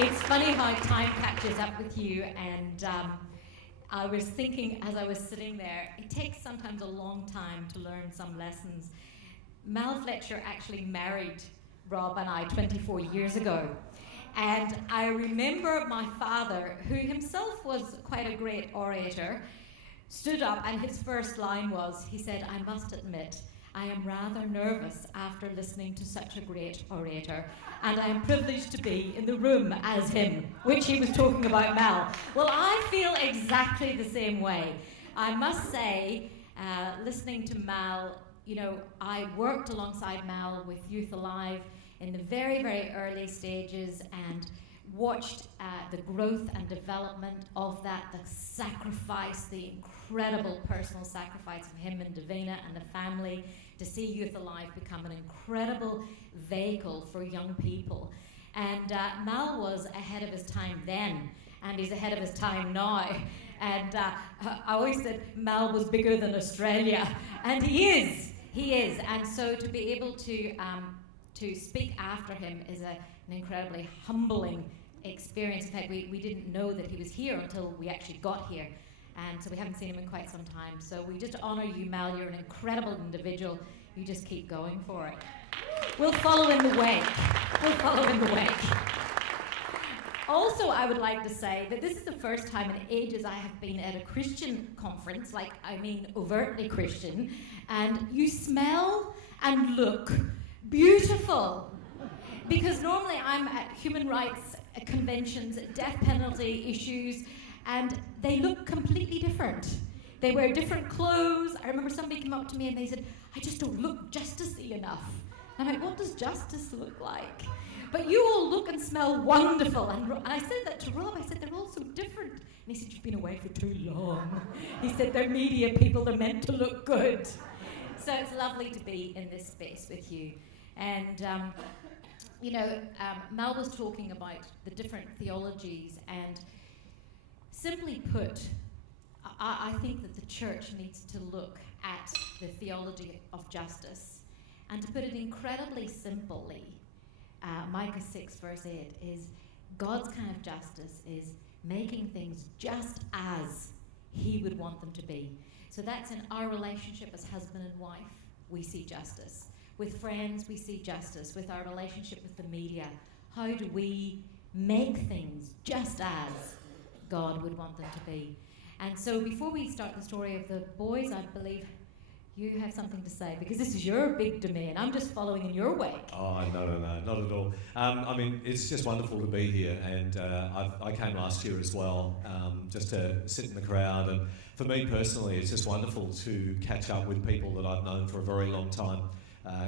It's funny how time catches up with you, and I was thinking as I was sitting there, it takes sometimes a long time to learn some lessons. Mal Fletcher actually married Rob and I 24 years ago, and I remember my father, who himself was quite a great orator, stood up and his first line was, he said, "I must admit, I am rather nervous after listening to such a great orator, and I am privileged to be in the room as him," which he was talking about Mal. Well, I feel exactly the same way. I must say, listening to Mal, you know, I worked alongside Mal with Youth Alive in the very, very early stages and watched the growth and development of that, the sacrifice, the incredible personal sacrifice of him and Davina and the family, to see Youth Alive become an incredible vehicle for young people. And Mal was ahead of his time then, and he's ahead of his time now. And I always said Mal was bigger than Australia, and he is. And so to be able to speak after him is an incredibly humbling experience. In fact, we didn't know that he was here until we actually got here. And so we haven't seen him in quite some time. So we just honour you, Mal. You're an incredible individual. You just keep going for it. We'll follow in the wake. Also, I would like to say that this is the first time in ages I have been at a Christian conference, like, I mean, overtly Christian, and you smell and look beautiful. Because normally I'm at human rights conventions, death penalty issues, and they look completely different. They wear different clothes. I remember somebody came up to me and they said, "I just don't look justicey enough." And I'm like, what does justice look like? But you all look and smell wonderful. And I said that to Rob. I said, they're all so different. And he said, "You've been away for too long." He said, "They're media people. They're meant to look good." So it's lovely to be in this space with you. And, you know, Mal was talking about the different theologies, and simply put, I think that the church needs to look at the theology of justice. And to put it incredibly simply, Micah 6 verse 8 is God's kind of justice is making things just as he would want them to be. So that's in our relationship as husband and wife, we see justice. With friends, we see justice. With our relationship with the media, how do we make things just as God would want them to be? And so before we start the story of the boys, I believe you have something to say, because this is your big domain. I'm just following in your wake. Oh, no, not at all. I mean, it's just wonderful to be here, and I came last year as well, just to sit in the crowd. And for me personally, it's just wonderful to catch up with people that I've known for a very long time.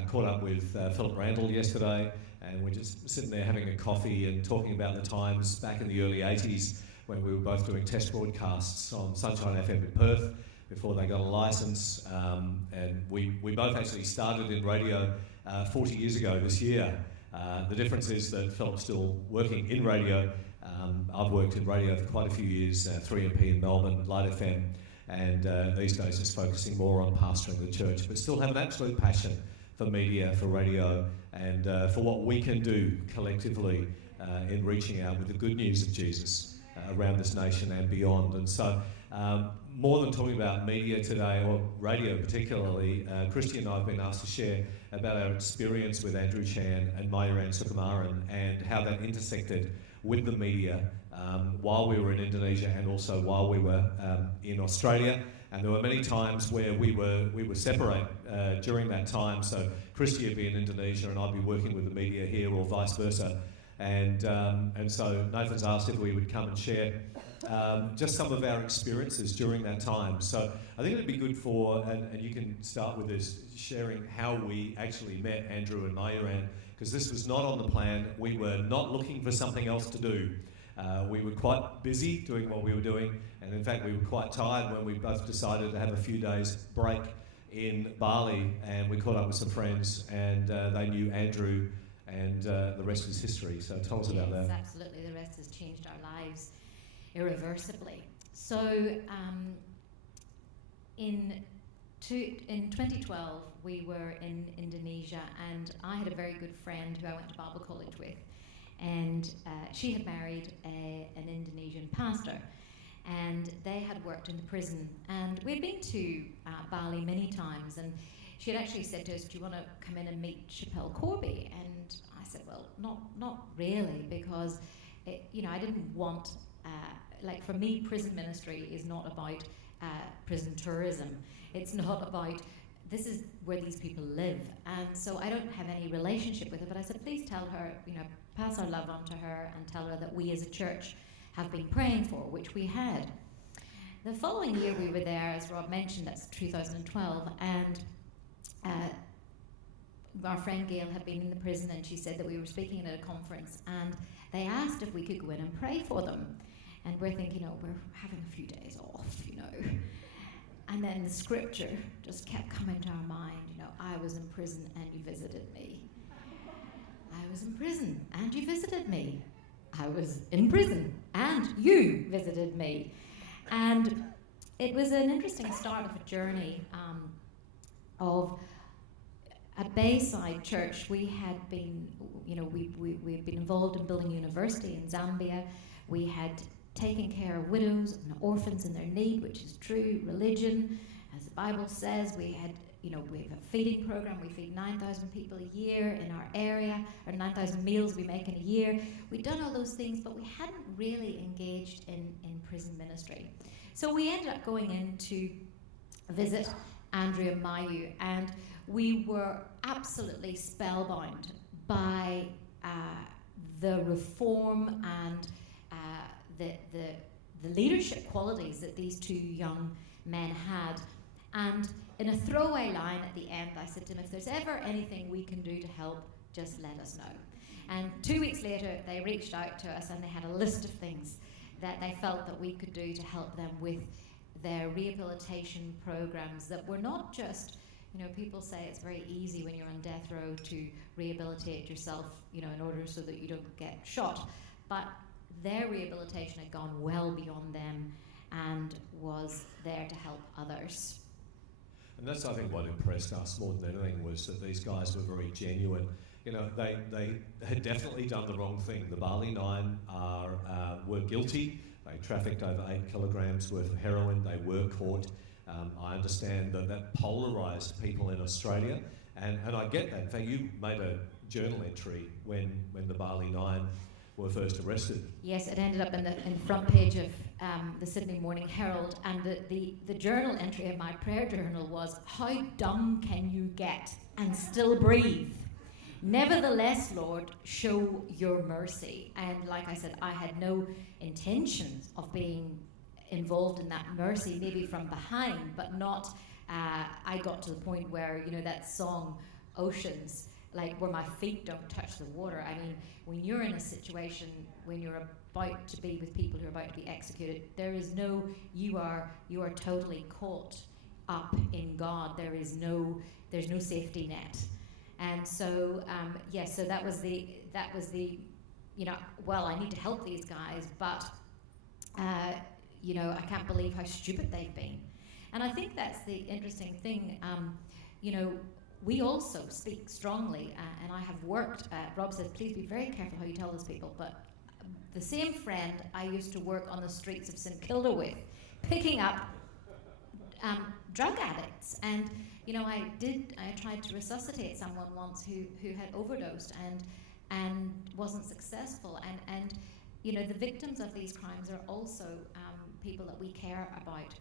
Caught up with Philip Randall yesterday, and we're just sitting there having a coffee and talking about the times back in the early 80s when we were both doing test broadcasts on Sunshine FM in Perth before they got a licence. And we both actually started in radio 40 years ago this year. The difference is that Philip's still working in radio. I've worked in radio for quite a few years, 3MP in Melbourne, Light FM, and these days just focusing more on pastoring the church, but still have an absolute passion for media, for radio, and for what we can do collectively in reaching out with the good news of Jesus around this nation and beyond. And so more than talking about media today, or radio particularly, Christie and I have been asked to share about our experience with Andrew Chan and Myuran Sukumaran and how that intersected with the media while we were in Indonesia and also while we were in Australia. And there were many times where we were separate during that time. So Christie would be in Indonesia and I'd be working with the media here, or vice versa. And so Nathan's asked if we would come and share just some of our experiences during that time. So I think it'd be good for, and you can start with this, sharing how we actually met Andrew and Myuran, because this was not on the plan. We were not looking for something else to do. We were quite busy doing what we were doing, and in fact we were quite tired when we both decided to have a few days break in Bali, and we caught up with some friends, and they knew Andrew, and the rest is history. So tell us about that. Yes, absolutely. The rest has changed our lives irreversibly. So in 2012 we were in Indonesia, and I had a very good friend who I went to Bible college with, and she had married an Indonesian pastor, and they had worked in the prison. And we'd been to Bali many times, and she had actually said to us, "Do you want to come in and meet Chappelle Corby?" And I said, "Well, not really, because I didn't want like, for me, prison ministry is not about prison tourism. It's not about, this is where these people live." And so I don't have any relationship with her, but I said, "Please tell her, pass our love on to her and tell her that we as a church have been praying for," which we had. The following year we were there, as Rob mentioned, that's 2012, and our friend Gail had been in the prison, and she said that we were speaking at a conference, and they asked if we could go in and pray for them. And we're thinking, we're having a few days off, And then the scripture just kept coming to our mind, "I was in prison and you visited me. I was in prison and you visited me. I was in prison and you visited me." And it was an interesting start of a journey of a Bayside church. We had been, we'd been involved in building a university in Zambia. We had taken care of widows and orphans in their need, which is true religion. As the Bible says, we have a feeding program. We feed 9,000 people a year in our area, or 9,000 meals we make in a year. We'd done all those things, but we hadn't really engaged in prison ministry. So we ended up going in to visit Andrea Mayu, and we were absolutely spellbound by the reform and the leadership qualities that these two young men had. And in a throwaway line at the end, I said to them, "If there's ever anything we can do to help, just let us know." And 2 weeks later, they reached out to us, and they had a list of things that they felt that we could do to help them with their rehabilitation programs that were not just, people say it's very easy when you're on death row to rehabilitate yourself, in order so that you don't get shot. But their rehabilitation had gone well beyond them and was there to help others. And that's, I think, what impressed us more than anything, was that these guys were very genuine. They had definitely done the wrong thing. The Bali Nine were guilty. They trafficked over 8 kilograms worth of heroin. They were caught. I understand that polarised people in Australia, and I get that. In fact, you made a journal entry when the Bali Nine were first arrested. Yes, it ended up in the front page of the Sydney Morning Herald, and the journal entry of my prayer journal was, "How dumb can you get and still breathe? Nevertheless, Lord, show your mercy." And like I said, I had no intentions of being involved in that mercy, maybe from behind, but not, I got to the point where, that song, Oceans, like where my feet don't touch the water. I mean, when you're in a situation, when you're about to be with people who are about to be executed, there is no, you are totally caught up in God. There's no safety net. And so, so that was the, well, I need to help these guys, but, I can't believe how stupid they've been. And I think that's the interesting thing. We also speak strongly, and I have worked, Rob says, please be very careful how you tell those people, but the same friend I used to work on the streets of St Kilda with, picking up drug addicts. And, I tried to resuscitate someone once who had overdosed and wasn't successful. And the victims of these crimes are also people that we care about.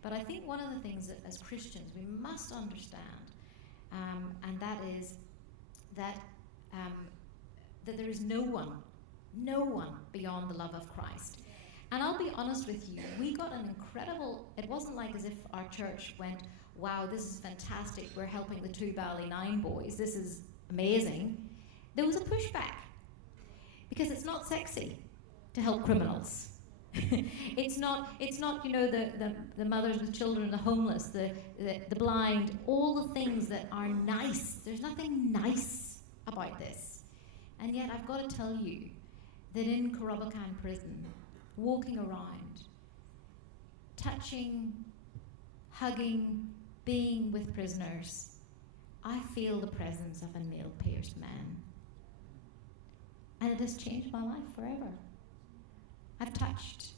But I think one of the things that as Christians we must understand, and that is that there is no one beyond the love of Christ. And I'll be honest with you, we got an incredible, it wasn't like as if our church went, wow, this is fantastic, we're helping the 2 Bali 9 boys, this is amazing. There was a pushback, because it's not sexy to help criminals. It's not the mothers with children, the homeless, the blind, all the things that are nice. There's nothing nice about this. And yet I've got to tell you that in Korobakan prison, walking around, touching, hugging, being with prisoners, I feel the presence of a nail-pierced man. And it has changed my life forever. I've touched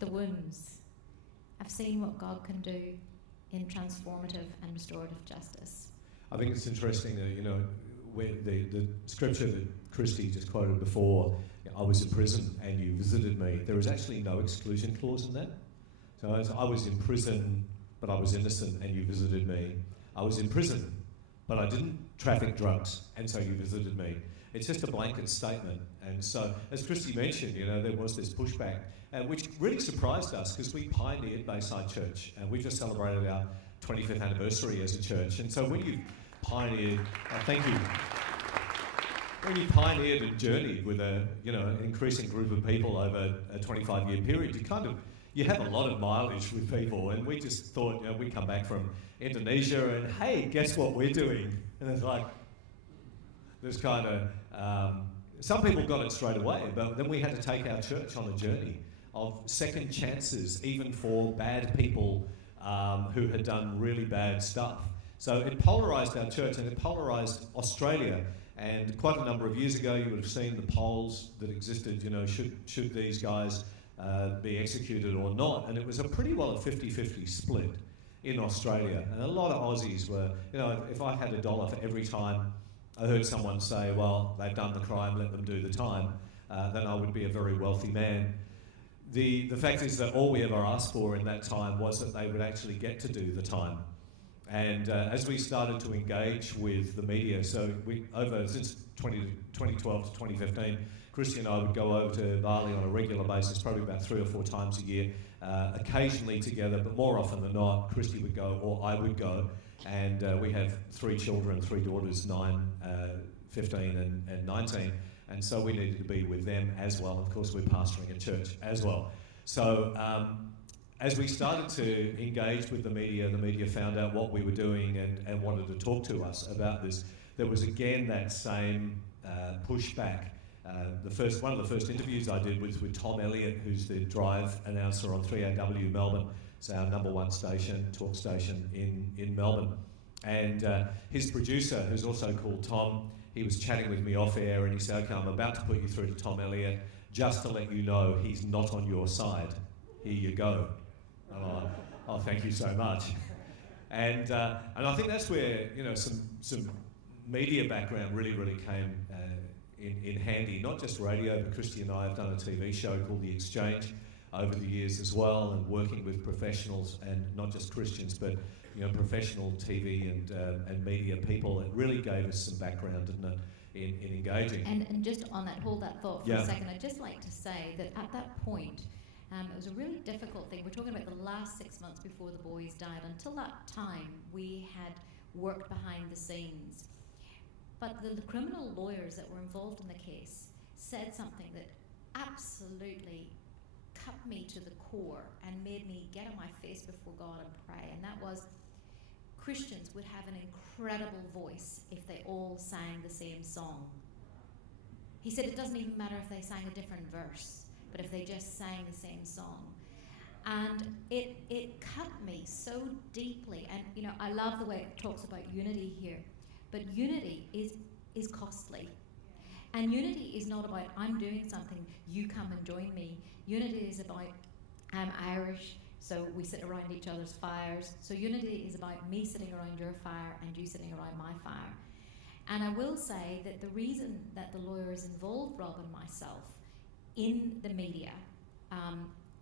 the wounds. I've seen what God can do in transformative and restorative justice. I think it's interesting that, where the scripture that Christie just quoted before, I was in prison and you visited me, there is actually no exclusion clause in that. So I was in prison, but I was innocent and you visited me. I was in prison, but I didn't traffic drugs, and so you visited me. It's just a blanket statement. And so, as Christie mentioned, there was this pushback, which really surprised us because we pioneered Bayside Church, and we just celebrated our 25th anniversary as a church. And so when you pioneered, thank you. When you pioneered and journeyed with an increasing group of people over a 25-year period, you have a lot of mileage with people, and we just thought, we come back from Indonesia and, hey, guess what we're doing? And it's like, there's kind of, some people got it straight away, but then we had to take our church on a journey of second chances, even for bad people who had done really bad stuff. So it polarised our church, and it polarised Australia. And quite a number of years ago, you would have seen the polls that existed, should these guys be executed or not. And it was a pretty well a 50-50 split in Australia. And a lot of Aussies were, if I had $1 for every time I heard someone say, well, they've done the crime, let them do the time, then I would be a very wealthy man. The fact is that all we ever asked for in that time was that they would actually get to do the time. And as we started to engage with the media, so since 2012 to 2015, Christie and I would go over to Bali on a regular basis, probably about 3 or 4 times a year, occasionally together, but more often than not, Christie would go or I would go. And we have 3 children, 3 daughters, 9, 15 and 19. And so we needed to be with them as well. Of course, we're pastoring a church as well. So as we started to engage with the media found out what we were doing and wanted to talk to us about this. There was again that same pushback. One of the first interviews I did was with Tom Elliott, who's the drive announcer on 3AW Melbourne. It's our #1 station, talk station in Melbourne. And his producer, who's also called Tom, he was chatting with me off air and he said, okay, I'm about to put you through to Tom Elliott just to let you know he's not on your side. Here you go. Oh, thank you so much. And I think that's where some media background really came in handy. Not just radio, but Christie and I have done a TV show called The Exchange over the years as well, and working with professionals and not just Christians, but professional TV and media people. It really gave us some background, didn't it, in engaging. And just on that, hold that thought for a second. I'd just like to say that at that point, it was a really difficult thing. We're talking about the last 6 months before the boys died. Until that time, we had worked behind the scenes. But the criminal lawyers that were involved in the case said something that absolutely cut me to the core and made me get on my face before God and pray. And that was, Christians would have an incredible voice if they all sang the same song. He said it doesn't even matter if they sang a different verse, but if they just sang the same song. And it cut me so deeply. And I love the way it talks about unity here, but unity is costly. And unity is not about I'm doing something, you come and join me. Unity is about I'm Irish, so we sit around each other's fires. So unity is about me sitting around your fire and you sitting around my fire. And I will say that the reason that the lawyers involved Rob and myself in the media,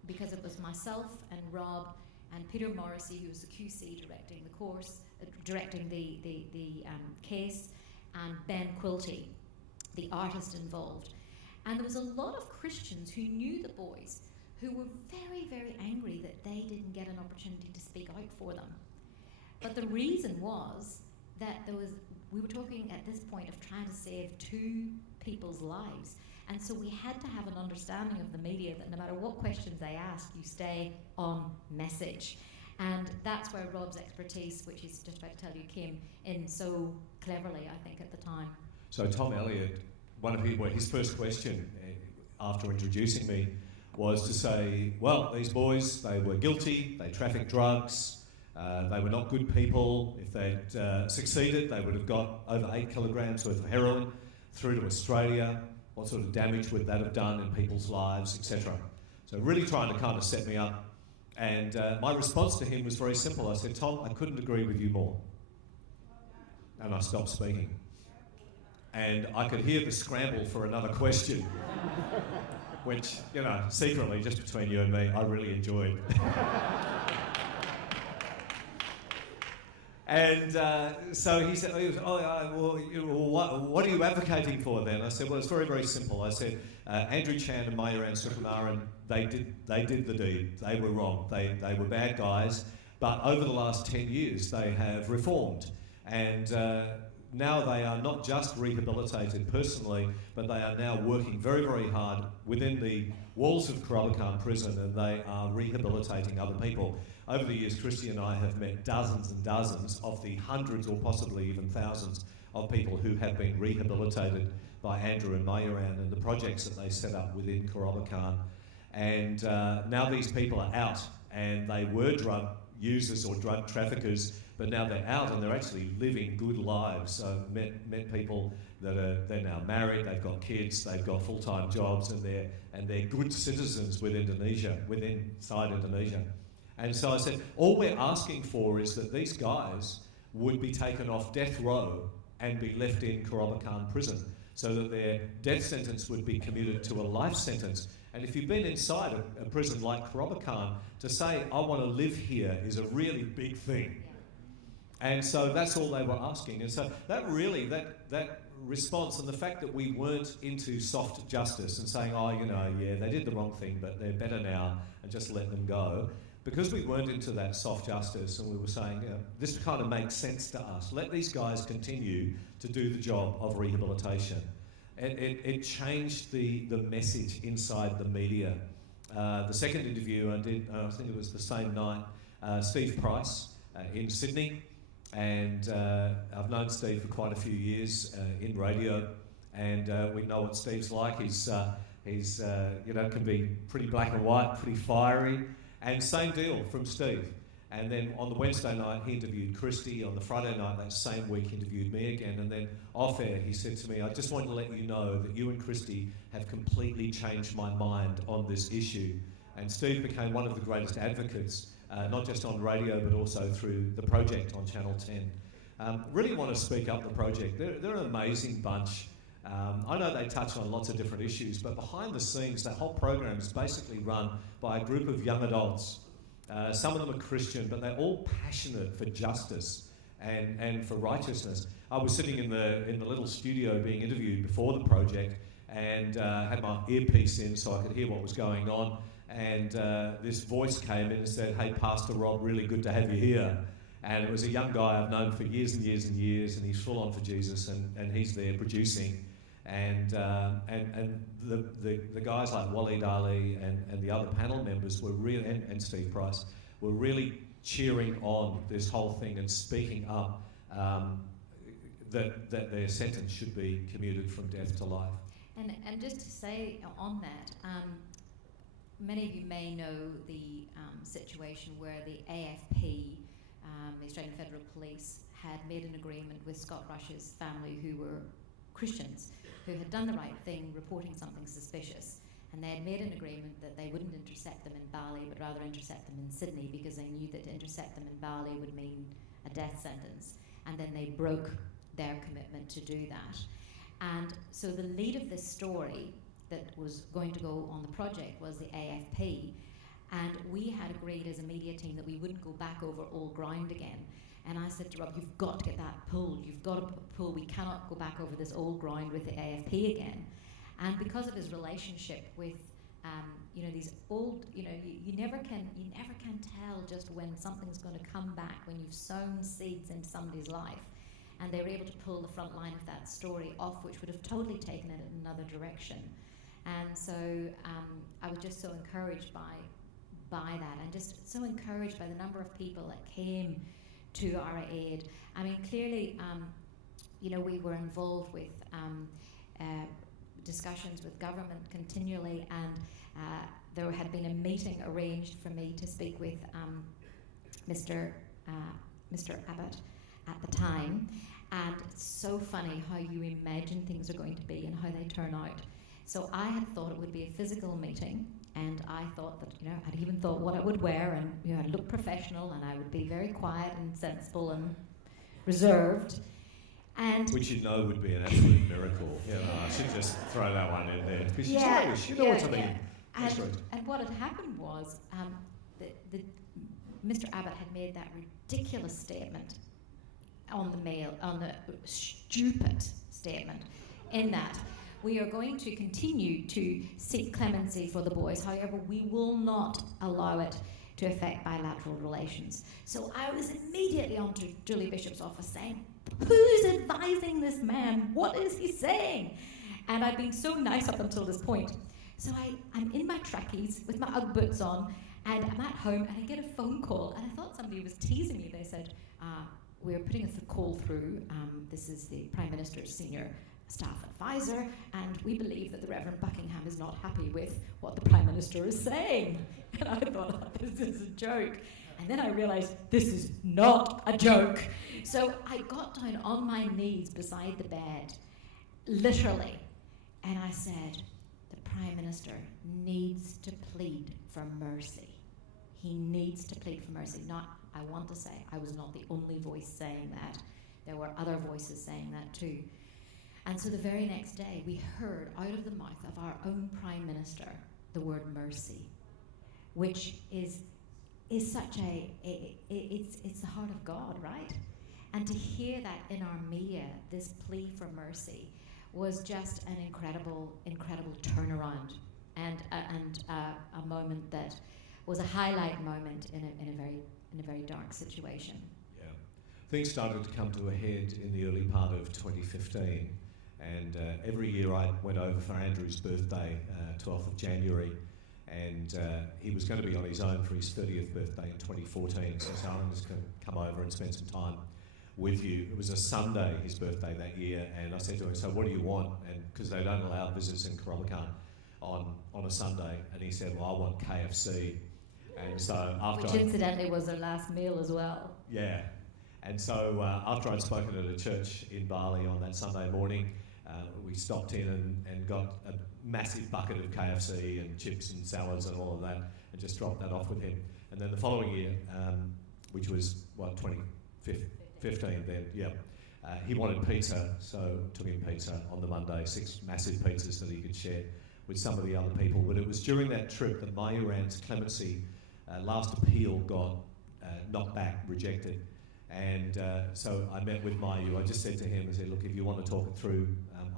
because it was myself and Rob and Peter Morrissey, who was the QC directing the course, directing the case, and Ben Quilty, the artist involved. And there was a lot of Christians who knew the boys who were very, very angry that they didn't get an opportunity to speak out for them. But the reason was that we were talking at this point of trying to save 2 people's lives. And so we had to have an understanding of the media that no matter what questions they ask, you stay on message. And that's where Rob's expertise, which he's just about to tell you, came in so cleverly, I think, at the time. So Tom Elliott, his first question after introducing me was to say, well, these boys, they were guilty, they trafficked drugs, they were not good people. If they'd succeeded, they would have got over 8 kilograms worth of heroin. through to Australia. What sort of damage would that have done in people's lives, etc. So really trying to kind of set me up. And my response to him was very simple. I said, Tom, I couldn't agree with you more. And I stopped speaking. And I could hear the scramble for another question, which, you know, secretly, just between you and me, I really enjoyed. And so he said, what are you advocating for then? I said, well, it's very, very simple. I said, Andrew Chan and Mayaran Sukumaran, they did the deed. They were wrong. They were bad guys. But over the last 10 years, they have reformed. And now they are not just rehabilitated personally, but they are now working very, very hard within the walls of Keynote prison, and they are rehabilitating other people. Over the years, Christie and I have met dozens and dozens of the hundreds or possibly even thousands of people who have been rehabilitated by Andrew and Mayaran and the projects that they set up within Keynote. And now these people are out, and they were drug users or drug traffickers, but now they're out and they're actually living good lives. So met people that they're now married, they've got kids, they've got full-time jobs, and they're good citizens with inside Indonesia. And so I said, all we're asking for is that these guys would be taken off death row and be left in Keynote prison, so that their death sentence would be commuted to a life sentence. And if you've been inside a prison like Keynote, to say, I want to live here is a really big thing. And so that's all they were asking. And so that really, that response, and the fact that we weren't into soft justice and saying, oh, you know, yeah, they did the wrong thing, but they're better now, and just let them go. Because we weren't into that soft justice, and we were saying, you know, this kind of makes sense to us. Let these guys continue to do the job of rehabilitation. It changed the message inside the media. The second interview I did, I think it was the same night, Steve Price in Sydney. And I've known Steve for quite a few years in radio, and we know what Steve's like. He's you know, can be pretty black and white, pretty fiery. And same deal from Steve. And then on the Wednesday night, he interviewed Christie. On the Friday night, that same week, he interviewed me again. And then off air, he said to me, I just want to let you know that you and Christie have completely changed my mind on this issue. And Steve became one of the greatest advocates, not just on radio, but also through the project on Channel 10. Really want to speak up the project. They're an amazing bunch. I know they touch on lots of different issues, but behind the scenes, the whole program is basically run by a group of young adults. Some of them are Christian, but they're all passionate for justice and for righteousness. I was sitting in the little studio being interviewed before the project, and had my earpiece in so I could hear what was going on. And this voice came in and said, hey, Pastor Rob, really good to have you here. And it was a young guy I've known for years and years and years, and he's full on for Jesus, and he's there producing. And the guys like Waleed Ali and the other panel members were really, and Steve Price, were really cheering on this whole thing and speaking up that their sentence should be commuted from death to life. And just to say on that, many of you may know the situation where the AFP, the Australian Federal Police, had made an agreement with Scott Rush's family, who were Christians, who had done the right thing, reporting something suspicious. And they had made an agreement that they wouldn't intercept them in Bali, but rather intercept them in Sydney, because they knew that to intercept them in Bali would mean a death sentence. And then they broke their commitment to do that. And so the lead of this story that was going to go on the project was the AFP. And we had agreed as a media team that we wouldn't go back over old ground again. And I said to Rob, you've got to get that pulled. You've got to pull. We cannot go back over this old ground with the AFP again. And because of his relationship with, you know, these old, you know, you never can tell just when something's going to come back, when you've sown seeds in somebody's life. And they were able to pull the front line of that story off, which would have totally taken it in another direction. And so I was just so encouraged by that, and just so encouraged by the number of people that came to our aid. I mean, clearly, you know, we were involved with discussions with government continually, and there had been a meeting arranged for me to speak with Mr. Abbott at the time, And it's so funny how you imagine things are going to be and how they turn out. So I had thought it would be a physical meeting, and I thought that, I'd even thought what I would wear, and I'd look professional, and I would be very quiet and sensible and reserved. And which would be an absolute miracle. I should just throw that one in there, because she's Irish, you know what I mean. And what had happened was, Mr. Abbott had made that ridiculous statement on the stupid statement, in that we are going to continue to seek clemency for the boys. However, we will not allow it to affect bilateral relations. So I was immediately on to Julie Bishop's office saying, who's advising this man? What is he saying? And I'd been so nice up until this point. So I'm in my trackies with my Ugg boots on, and I'm at home, and I get a phone call, and I thought somebody was teasing me. They said, we're putting a call through. This is the Prime Minister's senior staff advisor, and we believe that the Reverend Buckingham is not happy with what the Prime Minister is saying. And I thought, this is a joke. And then I realized, this is not a joke. So I got down on my knees beside the bed, literally, and I said, the Prime Minister needs to plead for mercy. He needs to plead for mercy. I want to say, I was not the only voice saying that. There were other voices saying that too. And so the very next day, we heard out of the mouth of our own Prime Minister the word mercy, which is such it's the heart of God, right? And to hear that in our media, this plea for mercy, was just an incredible turnaround, and a moment that was a highlight moment in a very dark situation. Yeah, things started to come to a head in the early part of 2015, and every year I went over for Andrew's birthday, 12th of January, and he was going to be on his own for his 30th birthday in 2014, so I'm just going to come over and spend some time with you. It was a Sunday, his birthday that year, and I said to him, so what do you want? And because they don't allow visits in Keynote on a Sunday, and he said, well, I want KFC. And so after which incidentally was their last meal as well. Yeah, and so after I'd spoken at a church in Bali on that Sunday morning, we stopped in and got a massive bucket of KFC and chips and salads and all of that, and just dropped that off with him. And then the following year, which was 2015 then, he wanted pizza, so took him pizza on the Monday, 6 massive pizzas that he could share with some of the other people. But it was during that trip that Mayuran's clemency last appeal got knocked back, rejected. And so I met with Mayu. I just said to him, I said, look, if you want to talk it through,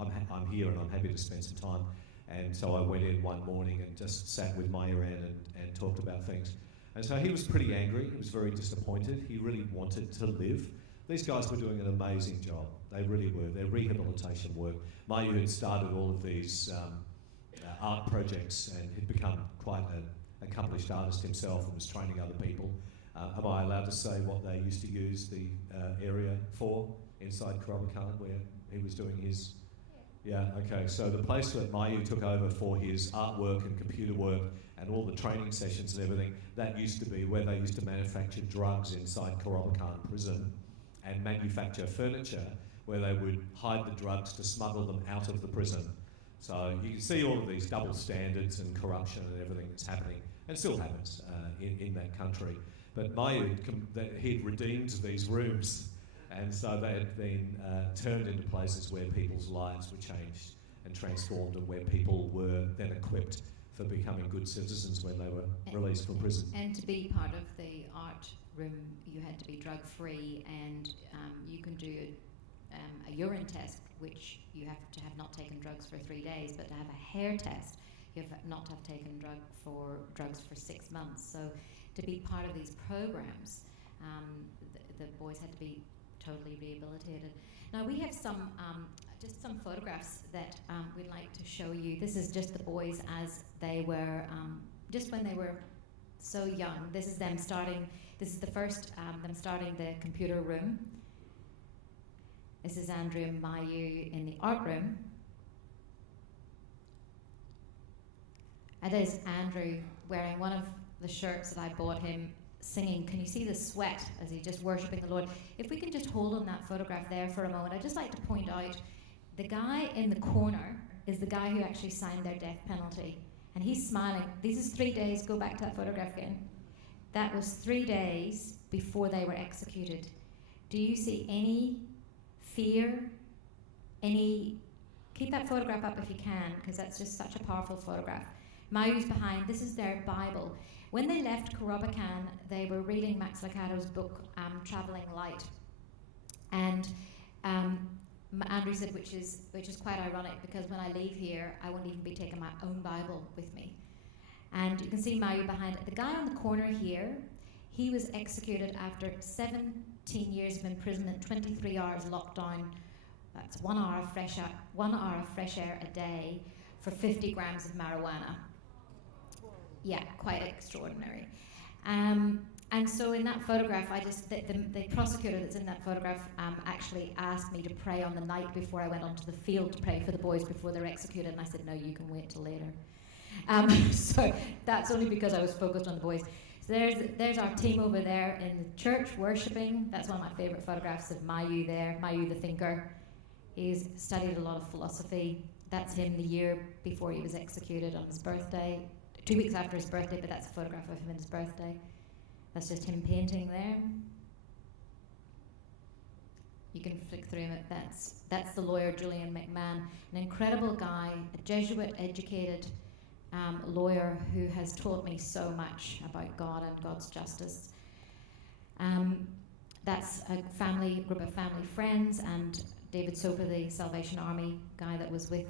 I'm here and I'm happy to spend some time. And so I went in one morning and just sat with Mayuran and talked about things. And so he was pretty angry. He was very disappointed. He really wanted to live. These guys were doing an amazing job. They really were. Their rehabilitation work. Mayu had started all of these art projects and had become quite an accomplished artist himself and was training other people. Am I allowed to say what they used to use the area for inside Keynote where he was doing his... Yeah, okay. So the place that Mayu took over for his artwork and computer work and all the training sessions and everything, that used to be where they used to manufacture drugs inside Keynote prison and manufacture furniture where they would hide the drugs to smuggle them out of the prison. So you can see all of these double standards and corruption and everything that's happening, and still happens in that country. But Mayu, he'd redeemed these rooms, and so they had been turned into places where people's lives were changed and transformed, and where people were then equipped for becoming good citizens when they were released from prison. And to be part of the art room, you had to be drug-free, and you can do a urine test, which you have to have not taken drugs for 3 days, but to have a hair test, you have not to have taken drugs for 6 months. So to be part of these programs, the boys had to be totally rehabilitated. Now we have some, just some photographs that we'd like to show you. This is just the boys as they were, just when they were so young. This is them starting, this is the first, them starting the computer room. This is Andrew and Mayu in the art room. And there's Andrew wearing one of the shirts that I bought him singing. Can you see the sweat as he's just worshipping the Lord? If we can just hold on that photograph there for a moment, I'd just like to point out the guy in the corner is the guy who actually signed their death penalty. And he's smiling. This is 3 days, go back to that photograph again. That was 3 days before they were executed. Do you see any fear, keep that photograph up if you can, because that's just such a powerful photograph. Mayu's behind, this is their Bible. When they left Korobakan, they were reading Max Lucado's book, Traveling Light. And Andrew said, which is quite ironic, because when I leave here, I won't even be taking my own Bible with me. And you can see Mayu behind it. The guy on the corner here, he was executed after 17 years of imprisonment, 23 hours locked down. That's 1 hour of fresh air a day for 50 grams of marijuana. Yeah, quite extraordinary. And so in that photograph, the prosecutor that's in that photograph actually asked me to pray on the night before I went onto the field to pray for the boys before they're executed, and I said, no, you can wait till later. So that's only because I was focused on the boys. So there's our team over there in the church worshipping. That's one of my favorite photographs of Mayu there, Mayu the thinker. He's studied a lot of philosophy. That's him the year before he was executed on his birthday, 2 weeks after his birthday, but that's a photograph of him on his birthday. That's just him painting there. You can flick through it. That's the lawyer, Julian McMahon, an incredible guy, a Jesuit-educated lawyer who has taught me so much about God and God's justice. That's a group of family friends, and David Soper, the Salvation Army guy that was with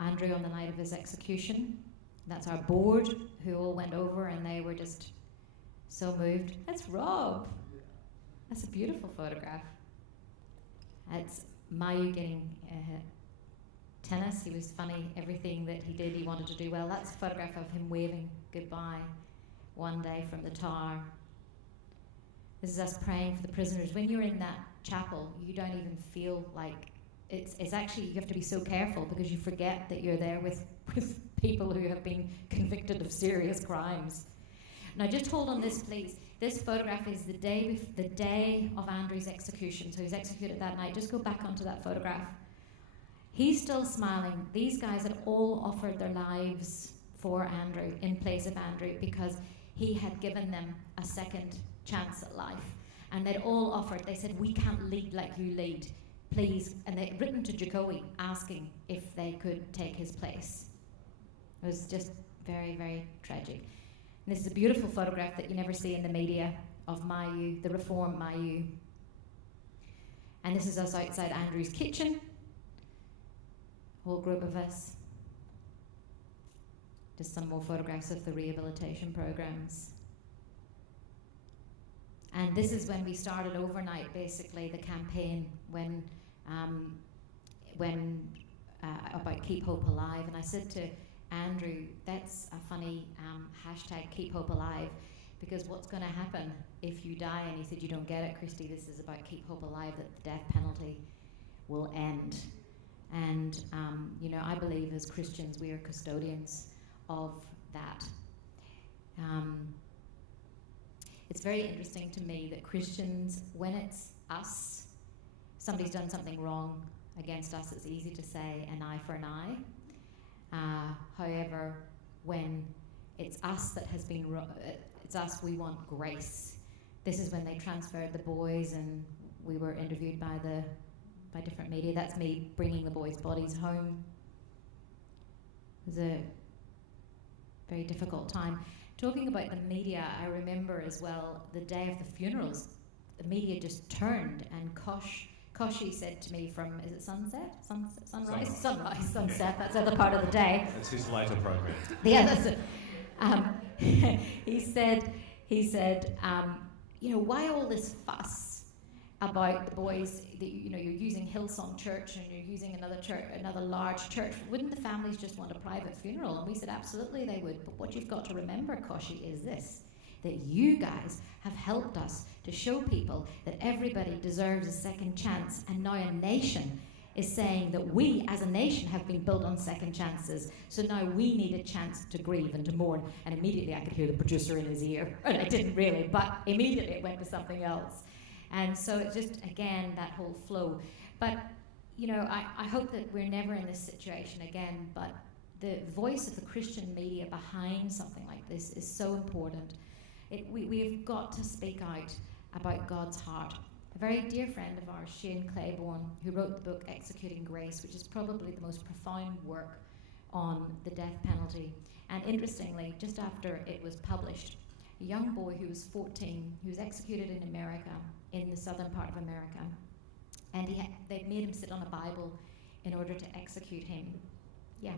Andrew on the night of his execution. That's our board, who all went over, and they were just so moved. That's Rob. That's a beautiful photograph. That's Mayu getting tennis. He was funny. Everything that he did, he wanted to do well. That's a photograph of him waving goodbye one day from the tower. This is us praying for the prisoners. When you're in that chapel, you don't even feel like it's actually, you have to be so careful because you forget that you're there with people who have been convicted of serious crimes. Now just hold on this, please. This photograph is the day of Andrew's execution. So he's executed that night. Just go back onto that photograph. He's still smiling. These guys had all offered their lives for Andrew, in place of Andrew, because he had given them a second chance at life. And they'd all offered. They said, we can't lead like you lead, please. And they'd written to Jokowi asking if they could take his place. It was just very, very tragic. And this is a beautiful photograph that you never see in the media of Mayu, the reformed Mayu. And this is us outside Andrew's kitchen. Whole group of us. Just some more photographs of the rehabilitation programs. And this is when we started overnight, basically, the campaign when about Keep Hope Alive. And I said to Andrew, that's a funny hashtag, Keep Hope Alive, because what's going to happen if you die? And he said, you don't get it, Christie. This is about Keep Hope Alive, that the death penalty will end. And, I believe as Christians we are custodians of that. It's very interesting to me that Christians, when it's us, somebody's done something wrong against us, it's easy to say an eye for an eye. However, when it's us that has been it's us, we want grace. This is when they transferred the boys, and we were interviewed by different media. That's me bringing the boys' bodies home. It was a very difficult time. Talking about the media, I remember as well the day of the funerals, the media just turned, and Koshi said to me from, is it sunset? Sunrise? Sunrise, sunset, that's the other part of the day. That's his later program. Yeah, that's it. He said, why all this fuss about the boys, that you're using Hillsong Church and you're using another large church? Wouldn't the families just want a private funeral? And we said, absolutely they would. But what you've got to remember, Koshi, is this, that you guys have helped us to show people that everybody deserves a second chance, and now a nation is saying that we as a nation have been built on second chances, so now we need a chance to grieve and to mourn. And immediately I could hear the producer in his ear, and I didn't really, but immediately it went to something else. And so it just, again, that whole flow. But, you know, I hope that we're never in this situation again, but the voice of the Christian media behind something like this is so important. We've got to speak out about God's heart. A very dear friend of ours, Shane Claiborne, who wrote the book Executing Grace, which is probably the most profound work on the death penalty. And interestingly, just after it was published, a young boy who was 14, who was executed in America, in the southern part of America, and they made him sit on a Bible in order to execute him. Yeah.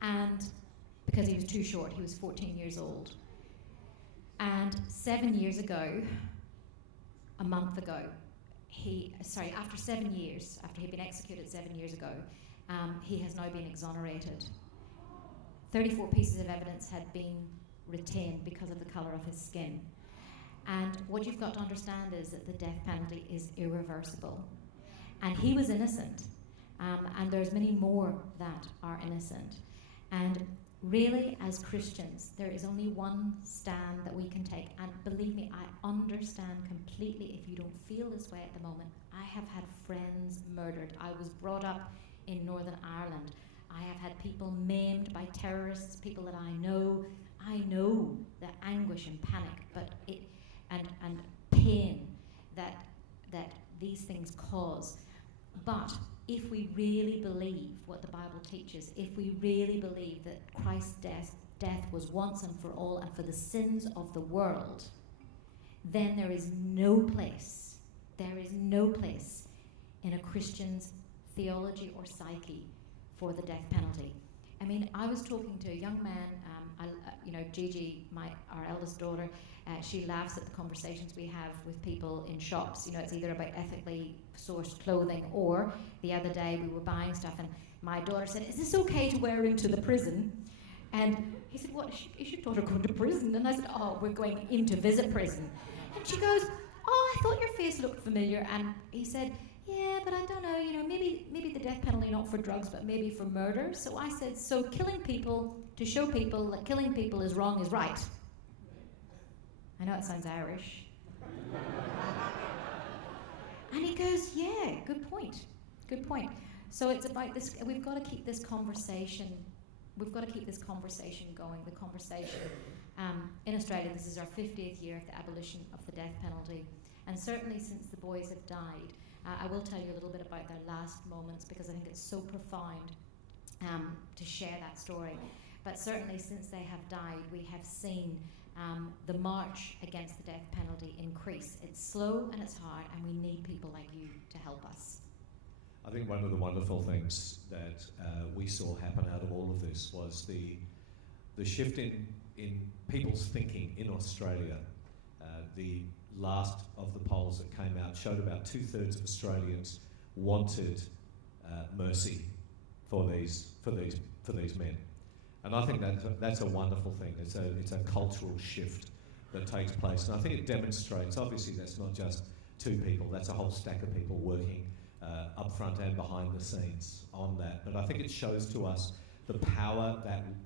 And because he was too short, he was 14 years old. And 7 years ago, a month ago, after 7 years, after he'd been executed 7 years ago, he has now been exonerated. 34 pieces of evidence had been retained because of the colour of his skin. And what you've got to understand is that the death penalty is irreversible. And he was innocent, and there's many more that are innocent. And really, as Christians, there is only one stand that we can take. And believe me, I understand completely if you don't feel this way at the moment. I have had friends murdered. I was brought up in Northern Ireland. I have had people maimed by terrorists, people that I know. I know the anguish and panic, but and pain that these things cause. But if we really believe what the Bible teaches, if we really believe that Christ's death was once and for all and for the sins of the world, then there is no place in a Christian's theology or psyche for the death penalty. I mean, I was talking to a young man, Gigi, our eldest daughter, she laughs at the conversations we have with people in shops. You know, it's either about ethically sourced clothing, or the other day we were buying stuff and my daughter said, "Is this okay to wear into the prison?" And he said, "What, is your daughter going to prison?" And I said, "Oh, we're going in to visit prison." And she goes, "Oh, I thought your face looked familiar." And he said, "Yeah, but I don't know, maybe the death penalty not for drugs, but maybe for murder." So I said, "So killing people to show people that killing people is wrong is right." I know it sounds Irish. And he goes, "Yeah, good point. So it's about this, we've got to keep this conversation going, the conversation. In Australia, this is our 50th year of the abolition of the death penalty. And certainly since the boys have died, I will tell you a little bit about their last moments because I think it's so profound to share that story. But certainly since they have died, we have seen the march against the death penalty increase. It's slow and it's hard, and we need people like you to help us. I think one of the wonderful things that we saw happen out of all of this was the shift in people's thinking in Australia. The last of the polls that came out showed about 2/3 of Australians wanted mercy for these men, and I think that's a wonderful thing. It's a cultural shift that takes place, and I think it demonstrates. Obviously, that's not just two people; that's a whole stack of people working up front and behind the scenes on that. But I think it shows to us the power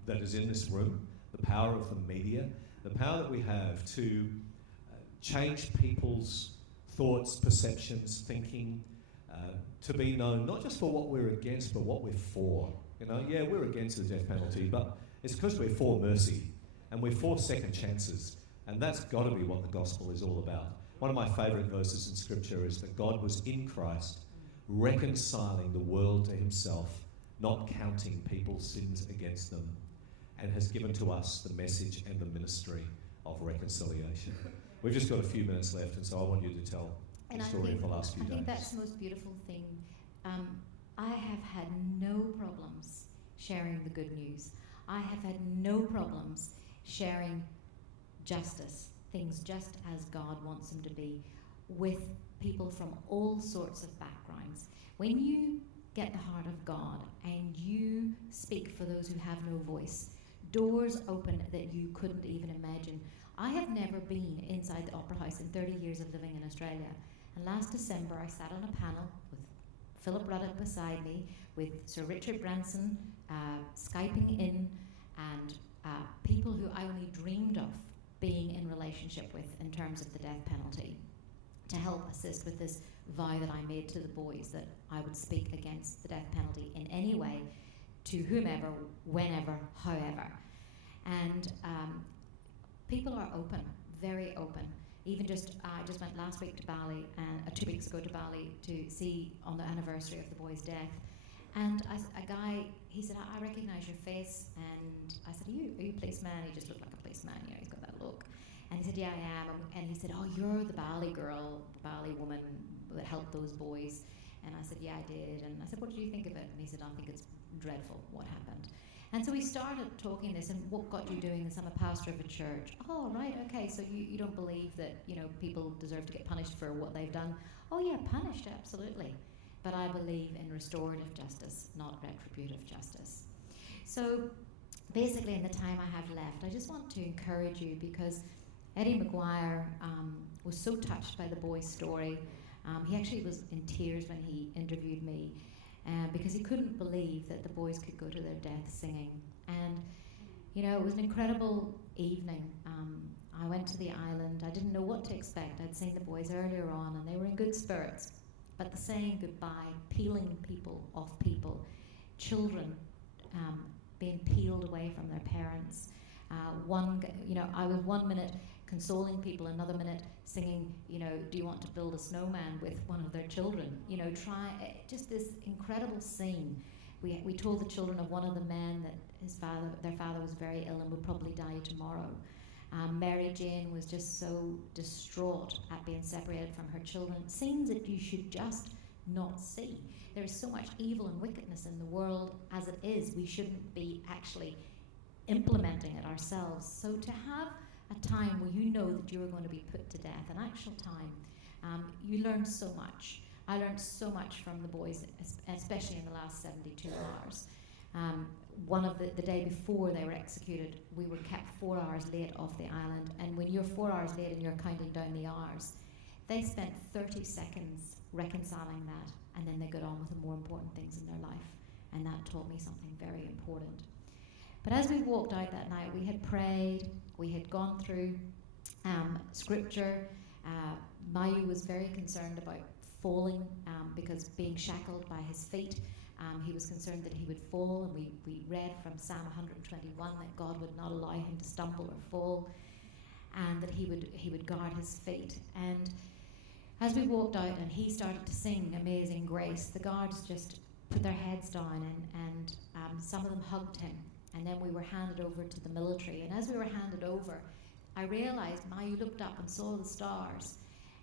that is in this room, the power of the media, the power that we have to change people's thoughts, perceptions, thinking, to be known not just for what we're against, but what we're for. Yeah, we're against the death penalty, but it's because we're for mercy and we're for second chances, and that's got to be what the gospel is all about. One of my favourite verses in Scripture is that God was in Christ, reconciling the world to himself, not counting people's sins against them, and has given to us the message and the ministry of reconciliation. We've just got a few minutes left, and so I want you to tell the story of the last few days. I think that's the most beautiful thing. I have had no problems sharing the good news. I have had no problems sharing justice, things just as God wants them to be, with people from all sorts of backgrounds. When you get the heart of God and you speak for those who have no voice, doors open that you couldn't even imagine. I have never been inside the Opera House in 30 years of living in Australia. And last December, I sat on a panel with Philip Ruddock beside me, with Sir Richard Branson Skyping in, and people who I only dreamed of being in relationship with in terms of the death penalty, to help assist with this vow that I made to the boys that I would speak against the death penalty in any way, to whomever, whenever, however. And people are open, very open. Even I just went last week to Bali, and 2 weeks ago to Bali, to see on the anniversary of the boy's death. And a guy, he said, I recognise your face. And I said, are you a policeman? He just looked like a policeman, you know, he's got that look. And he said, yeah, I am. And he said, oh, you're the Bali girl, the Bali woman that helped those boys. And I said, yeah, I did. And I said, what did you think of it? And he said, I think it's dreadful what happened. And so we started talking this, and what got you doing this? I'm a pastor of a church. Oh, right, okay, so you don't believe that, you know, people deserve to get punished for what they've done? Oh yeah, punished, absolutely. But I believe in restorative justice, not retributive justice. So basically, in the time I have left, I just want to encourage you, because Eddie McGuire was so touched by the boy's story. He actually was in tears when he interviewed me, because he couldn't believe that the boys could go to their death singing. And, you know, it was an incredible evening. I went to the island. I didn't know what to expect. I'd seen the boys earlier on, and they were in good spirits. But the saying goodbye, peeling people off people, children being peeled away from their parents. I was 1 minute consoling people, another minute singing, you know, do you want to build a snowman with one of their children? You know, just this incredible scene. We told the children of one of the men that their father was very ill and would probably die tomorrow. Mary Jane was just so distraught at being separated from her children. Scenes that you should just not see. There is so much evil and wickedness in the world as it is. We shouldn't be actually implementing it ourselves. So to have a time where you know that you are going to be put to death, an actual time, you learn so much. I learned so much from the boys, especially in the last 72 hours. One of the day before they were executed, we were kept 4 hours late off the island, and when you're 4 hours late and you're counting down the hours, they spent 30 seconds reconciling that, and then they got on with the more important things in their life, and that taught me something very important. But as we walked out that night, we had prayed, we had gone through scripture. Mayu was very concerned about falling, because being shackled by his feet, he was concerned that he would fall, and we read from Psalm 121 that God would not allow him to stumble or fall, and that he would guard his feet. And as we walked out and he started to sing Amazing Grace, the guards just put their heads down, and some of them hugged him, and then we were handed over to the military. And as we were handed over, I realized Mayu looked up and saw the stars,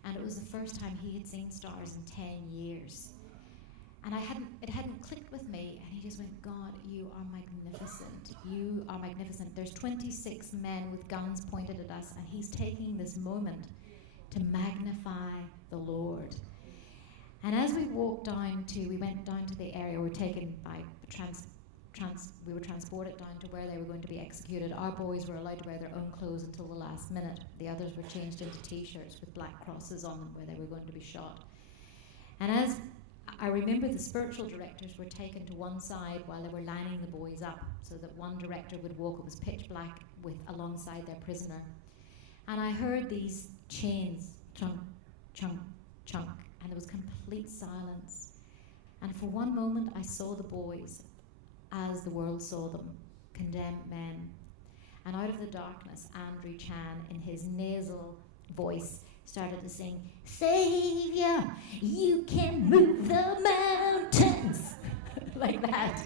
and it was the first time he had seen stars in 10 years. And it hadn't clicked with me, and he just went, God, you are magnificent. You are magnificent. There's 26 men with guns pointed at us, and he's taking this moment to magnify the Lord. And as we went down to the area, we were taken by we were transported down to where they were going to be executed. Our boys were allowed to wear their own clothes until the last minute. The others were changed into t-shirts with black crosses on them where they were going to be shot. And as I remember, the spiritual directors were taken to one side while they were lining the boys up, so that one director would walk. It was pitch black alongside their prisoner. And I heard these chains, chunk, chunk, chunk, and there was complete silence. And for one moment I saw the boys as the world saw them, condemned men. And out of the darkness, Andrew Chan, in his nasal voice, started to sing, Savior, you can move the mountains. Like that.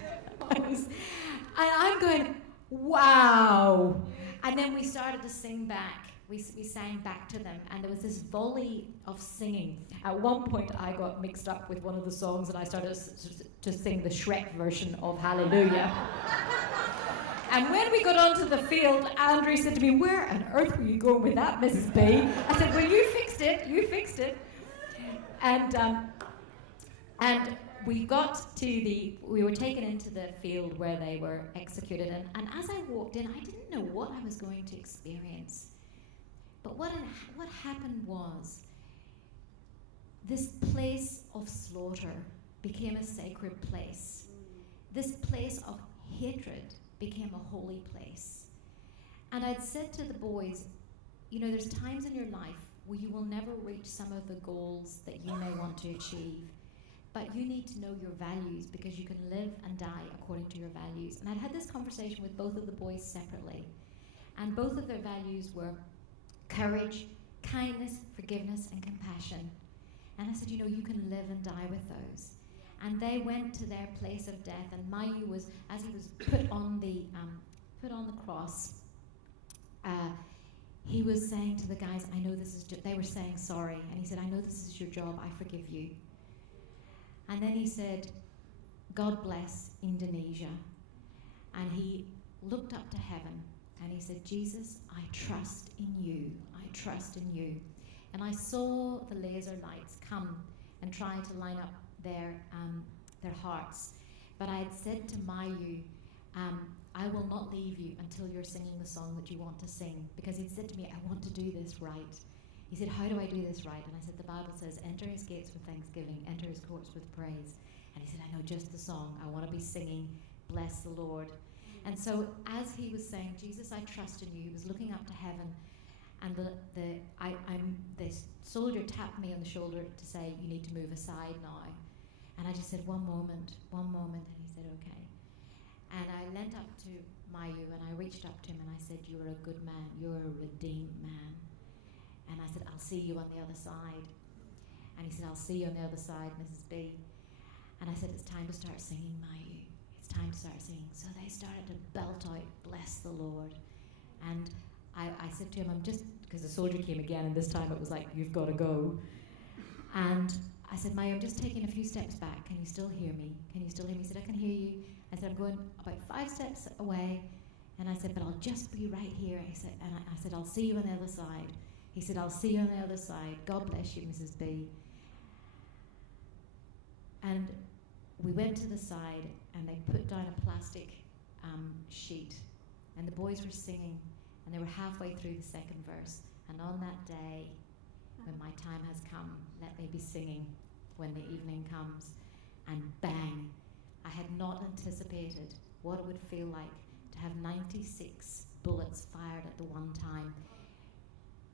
I'm going, wow. And then we started to sing back. We sang back to them, and there was this volley of singing. At one point, I got mixed up with one of the songs, and I started to sing the Shrek version of Hallelujah. And when we got onto the field, Andrew said to me, where on earth were you going with that, Mrs. B? I said, well, you fixed it. And we were taken into the field where they were executed. And as I walked in, I didn't know what I was going to experience. But what happened was, this place of slaughter became a sacred place. This place of hatred became a holy place. And I'd said to the boys, you know, there's times in your life where you will never reach some of the goals that you may want to achieve, but you need to know your values, because you can live and die according to your values. And I'd had this conversation with both of the boys separately, and both of their values were courage, kindness, forgiveness, and compassion. And I said, you know, you can live and die with those. And they went to their place of death, and Mayu was, as he was put on the cross, he was saying to the guys, I know this is, they were saying sorry, and he said, I know this is your job, I forgive you. And then he said, God bless Indonesia. And he looked up to heaven, and he said, Jesus, I trust in you, I trust in you. And I saw the laser lights come and try to line up their hearts. But I had said to Mayu, I will not leave you until you're singing the song that you want to sing. Because he'd said to me, I want to do this right. He said, how do I do this right? And I said, the Bible says, enter his gates with thanksgiving, enter his courts with praise. And he said, I know just the song. I want to be singing, bless the Lord. And so as he was saying, Jesus, I trust in you, he was looking up to heaven. And the soldier tapped me on the shoulder to say, you need to move aside now. And I just said, one moment. And he said, okay. And I leant up to Mayu, and I reached up to him, and I said, you're a good man. You're a redeemed man. And I said, I'll see you on the other side. And he said, I'll see you on the other side, Mrs. B. And I said, it's time to start singing, Mayu. It's time to start singing. So they started to belt out, bless the Lord. And I said to him, I'm just, because the soldier came again, and this time it was like, you've got to go. And I said, Mayu, I'm just taking a few steps back. Can you still hear me? Can you still hear me? He said, I can hear you. I said, I'm going about 5 steps away. And I said, but I'll just be right here. He said, and I said, I'll see you on the other side. He said, I'll see you on the other side. God bless you, Mrs. B. And we went to the side, and they put down a plastic sheet. And the boys were singing, and they were halfway through the second verse. And on that day, when my time has come, let me be singing when the evening comes. And bang, I had not anticipated what it would feel like to have 96 bullets fired at the one time.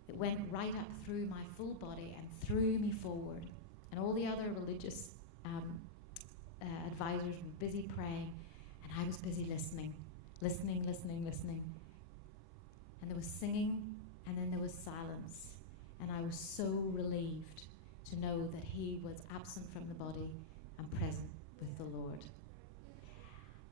It went right up through my full body and threw me forward. And all the other religious advisors were busy praying, and I was busy listening. And there was singing, and then there was silence. And I was so relieved to know that he was absent from the body and present with the Lord.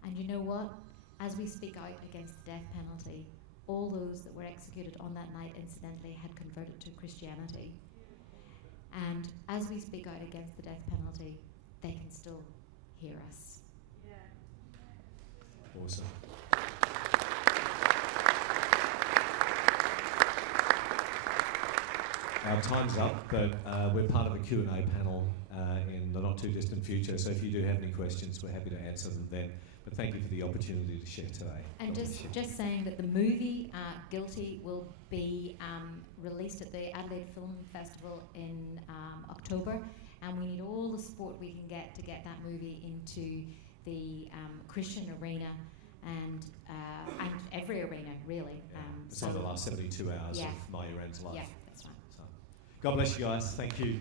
And you know what? As we speak out against the death penalty, all those that were executed on that night, incidentally, had converted to Christianity. And as we speak out against the death penalty, they can still hear us. Yeah. Awesome. Our time's up, but we're part of a Q&A panel in the not too distant future, so if you do have any questions, we're happy to answer them then. But thank you for the opportunity to share today. And just saying that the movie Guilty will be released at the Adelaide Film Festival in October, and we need all the support we can get to get that movie into the Christian arena and every arena, really. Yeah. It's on the last 72 hours of Mayu Rand's life. Yeah, that's right. So, God bless you guys. Thank you.